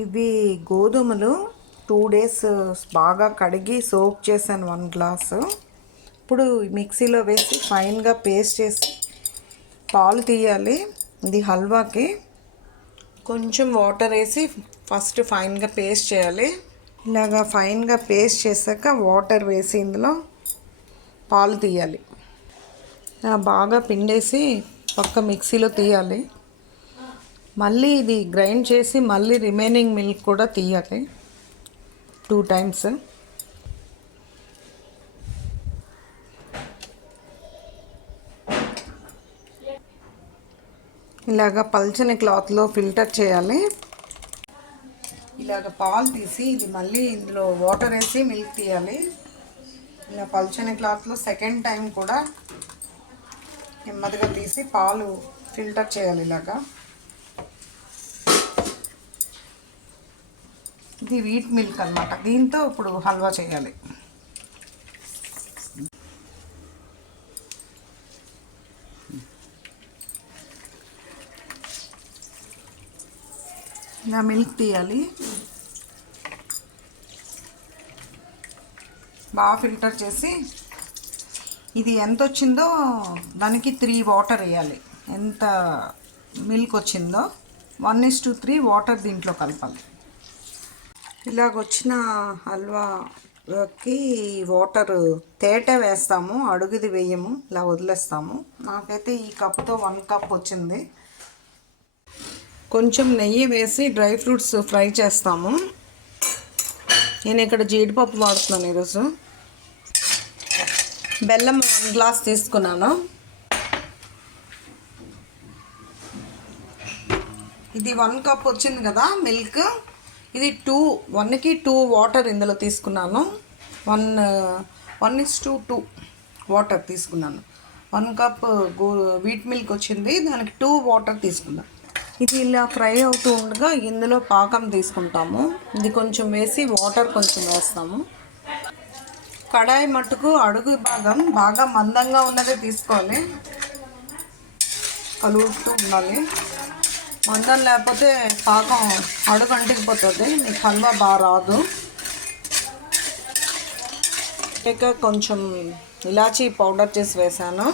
ఇవి గోధుమలు 2 డేస్ బాగా కడిగి సోక్ చేశాను 1 గ్లాసు. ఇప్పుడు మిక్సీలో వేసి ఫైన్గా పేస్ట్ చేసి పాలు తీయాలి. ఇది హల్వాకి కొంచెం వాటర్ వేసి ఫస్ట్ ఫైన్గా పేస్ట్ చేయాలి. ఇలాగా ఫైన్గా పేస్ట్ చేశాక వాటర్ వేసి ఇందులో పాలు తీయాలి. బాగా పిండేసి పక్క మిక్సీలో తీయాలి. మళ్ళీ ఇది గ్రైండ్ చేసి మళ్ళీ రిమైనింగ్ మిల్క్ కూడా తీయాలి 2 టైమ్స్. ఇలాగ పల్చని క్లాత్లో ఫిల్టర్ చేయాలి. ఇలాగ పాలు తీసి ఇది మళ్ళీ ఇందులో వాటర్ వేసి మిల్క్ తీయాలి. ఇలా పల్చని క్లాత్లో సెకండ్ టైం కూడా నెమ్మదిగా తీసి పాలు ఫిల్టర్ చేయాలి. ఇలాగా ఇది వీట్ మిల్క్ అన్నమాట. దీంతో ఇప్పుడు హల్వా చేయాలి. ఇలా మిల్క్ తీయాలి. బాగా ఫిల్టర్ చేసి ఇది ఎంత వచ్చిందో దానికి 3 వాటర్ వేయాలి. ఎంత మిల్క్ వచ్చిందో 1:3 వాటర్ దీంట్లో కలపాలి. ఇలాగొచ్చిన హల్వాకి వాటర్ తేట వేస్తాము, అడుగుది వేయము, ఇలా వదిలేస్తాము. నాకైతే ఈ కప్తో 1 కప్ వచ్చింది. కొంచెం నెయ్యి వేసి డ్రై ఫ్రూట్స్ ఫ్రై చేస్తాము. నేను ఇక్కడ జీడిపప్పు వాడుతున్నాను. ఈరోజు బెల్లం 1 గ్లాస్ తీసుకున్నాను. ఇది 1 కప్ వచ్చింది కదా మిల్క్. ఇది 1కి 2 వాటర్ ఇందులో తీసుకున్నాను. 1:2 వాటర్ తీసుకున్నాను. 1 కప్ వీట్ మిల్క్ వచ్చింది, దానికి 2 వాటర్ తీసుకున్నాను. ఇది ఇలా ఫ్రై అవుతూ ఉండగా ఇందులో పాకం తీసుకుంటాము. ఇది కొంచెం వేసి వాటర్ కొంచెం వేస్తాము. కడాయి మట్టుకు అడుగు భాగం బాగా మందంగా ఉన్నదే తీసుకోవాలి, కలుపుతూ ఉండాలి. మందం లేకపోతే పాకం అడుగు అంటికిపోతుంది, మీకు హల్వా బాగా రాదు. ఇక కొంచెం ఇలాచీ పౌడర్ చేసి వేసాను.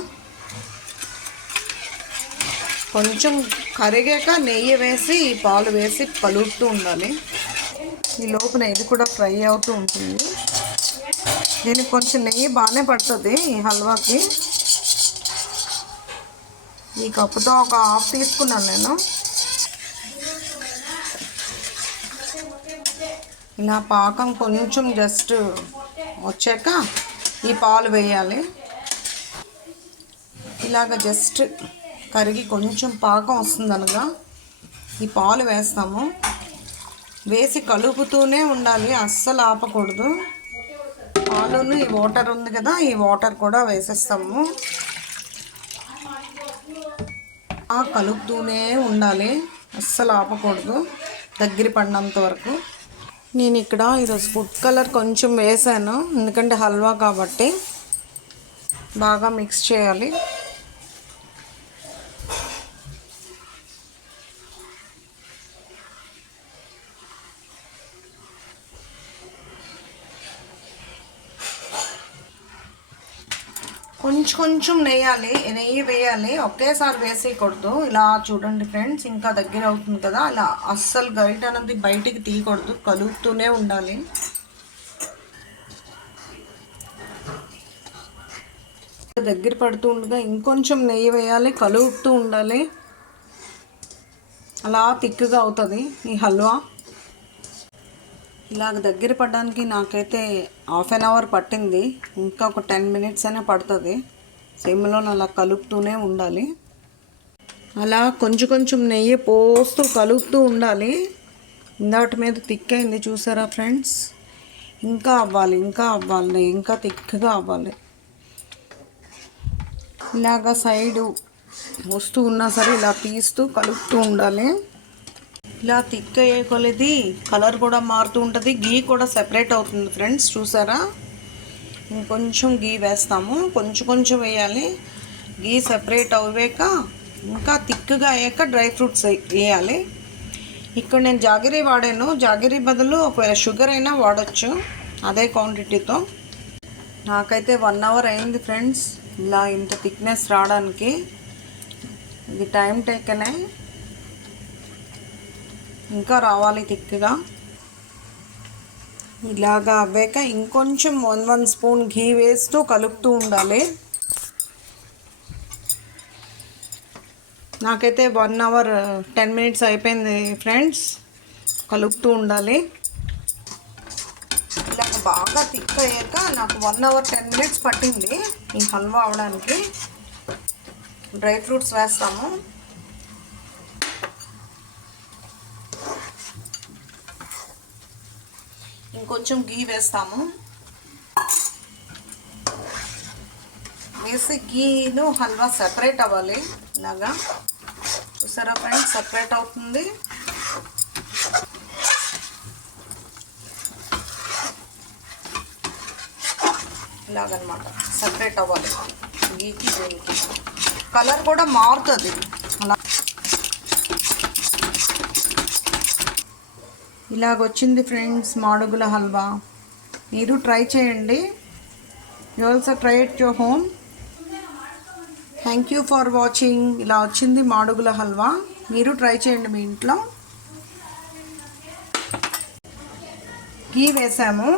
కొంచెం కరిగాక నెయ్యి వేసి పాలు వేసి కలుపుతూ ఉండాలి. ఈ లోపల ఇది కూడా ఫ్రై అవుతూ ఉంటుంది. దీనికి కొంచెం నెయ్యి బాగానే పడుతుంది ఈ హల్వాకి. ఈ కప్పుతో ఒక హాఫ్ తీసుకున్నాను నేను. ఇలా పాకం కొంచెం జస్ట్ వచ్చాక ఈ పాలు వేయాలి. ఇలాగ జస్ట్ కరిగి కొంచెం పాకం వస్తుంది అనగా ఈ పాలు వేస్తాము. వేసి కలుపుతూనే ఉండాలి, అస్సలు ఆపకూడదు. పాలును ఈ వాటర్ ఉంది కదా, ఈ వాటర్ కూడా వేసేస్తాము. కలుపుతూనే ఉండాలి, అస్సలు ఆపకూడదు దగ్గర పడినంత వరకు. నేను ఇక్కడ ఈరోజు ఫుడ్ కలర్ కొంచెం వేసాను, ఎందుకంటే హల్వా కాబట్టి. బాగా మిక్స్ చేయాలి. కొంచెం నెయ్యి వేయాలి, ఒకేసారి వేసేయకూడదు. ఇలా చూడండి ఫ్రెండ్స్, ఇంకా దగ్గర అవుతుంది కదా, అలా అస్సలు గరిట అనేది బయటికి తీయకూడదు, కలుపుతూనే ఉండాలి. దగ్గర పడుతూ ఉండగా ఇంకొంచెం నెయ్యి వేయాలి, కలుపుతూ ఉండాలి. అలా తిక్కుగా అవుతుంది ఈ హల్వా. ఇలాగ దగ్గర పడడానికి నాకైతే ½ అన్ అవర్ పట్టింది. ఇంకా ఒక 10 మినిట్స్ అయినా పడుతుంది. సిమ్లో అలా కలుపుతూనే ఉండాలి. అలా కొంచెం నెయ్యి పోస్తూ కలుపుతూ ఉండాలి. ఇందాటి మీద తిక్కైంది చూసారా ఫ్రెండ్స్. ఇంకా అవ్వాలి, ఇంకా తిక్కగా అవ్వాలి. ఇలాగ సైడు వస్తూ ఉన్నా సరే ఇలా తీస్తూ కలుపుతూ ఉండాలి. ఇలా తిక్క అయ్యే కొలది కలర్ కూడా మారుతూ ఉంటుంది, గీ కూడా సెపరేట్ అవుతుంది ఫ్రెండ్స్. చూసారా, ఇంకొంచెం గీ వేస్తాము, కొంచెం వేయాలి. గీ సెపరేట్ అవ్వాక ఇంకా తిక్కుగా అయ్యాక డ్రై ఫ్రూట్స్ వేయాలి. ఇక్కడ నేను జాగిరీ వాడాను. జాగిరీ బదులు ఒకవేళ షుగర్ అయినా వాడచ్చు అదే క్వాంటిటీతో. నాకైతే 1 అవర్ అయింది ఫ్రెండ్స్ ఇలా ఇంత థిక్నెస్ రావడానికి. ఇది టైం టేకనే, ఇంకా రావాలి థిక్గా. ఇలాగా అవ్వాక ఇంకొంచెం 1 స్పూన్ ఘీ వేస్తూ కలుపుతూ ఉండాలి. నాకైతే 1 అవర్ 10 మినిట్స్ అయిపోయింది ఫ్రెండ్స్. కలుపుతూ ఉండాలి. ఇలా బాగా థిక్ అయ్యాక నాకు 1 అవర్ 10 మినిట్స్ పట్టింది ఈ హల్వా అవడానికి. డ్రై ఫ్రూట్స్ వేస్తాము. ఇంకొంచెం ఘీ వేస్తాము. వేసి ఘీను హల్వా సెపరేట్ అవ్వాలి. ఇలాగా చూసారా ఫ్రెండ్స్, సెపరేట్ అవుతుంది. ఇలాగనమాట సెపరేట్ అవ్వాలి ఘీకి దీనికి. కలర్ కూడా మారుతుంది అలా. ఇలాగొచ్చింది ఫ్రెండ్స్ మాడుగుల హల్వా. మీరు ట్రై చేయండి. You also try it your home. Thank you for watching. ఇలా వచ్చింది మాడుగుల హల్వా. మీరు ట్రై చేయండి మీ ఇంట్లో. ఘీ వేసాము.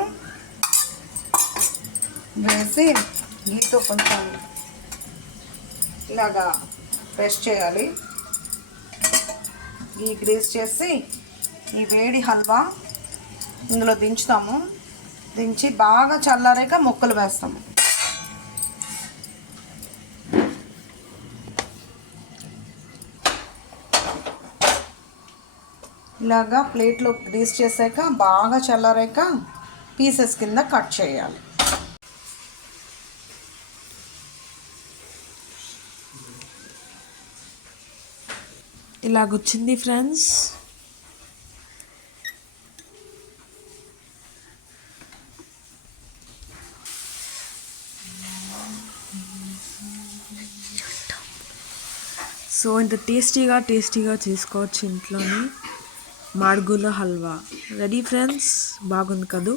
వేసి ఘీతో కొంచెం ఇలాగా ప్రెస్ చేయాలి. ఘీ గ్రీస్ చేసి ఈ వేడి హల్వా ఇందులో దించుతాము. దించి బాగా చల్లారాక ముక్కలు వేస్తాము. ఇలాగా ప్లేట్లో గ్రీస్ చేసాక బాగా చల్లారాక పీసెస్ కింద కట్ చేయాలి. ఇలాగొచ్చింది ఫ్రెండ్స్. సో ఇంత టేస్టీగా చేసుకోవచ్చు ఇంట్లోనే మాడుగుల హల్వా. రెడీ ఫ్రెండ్స్, బాగుంది కదూ.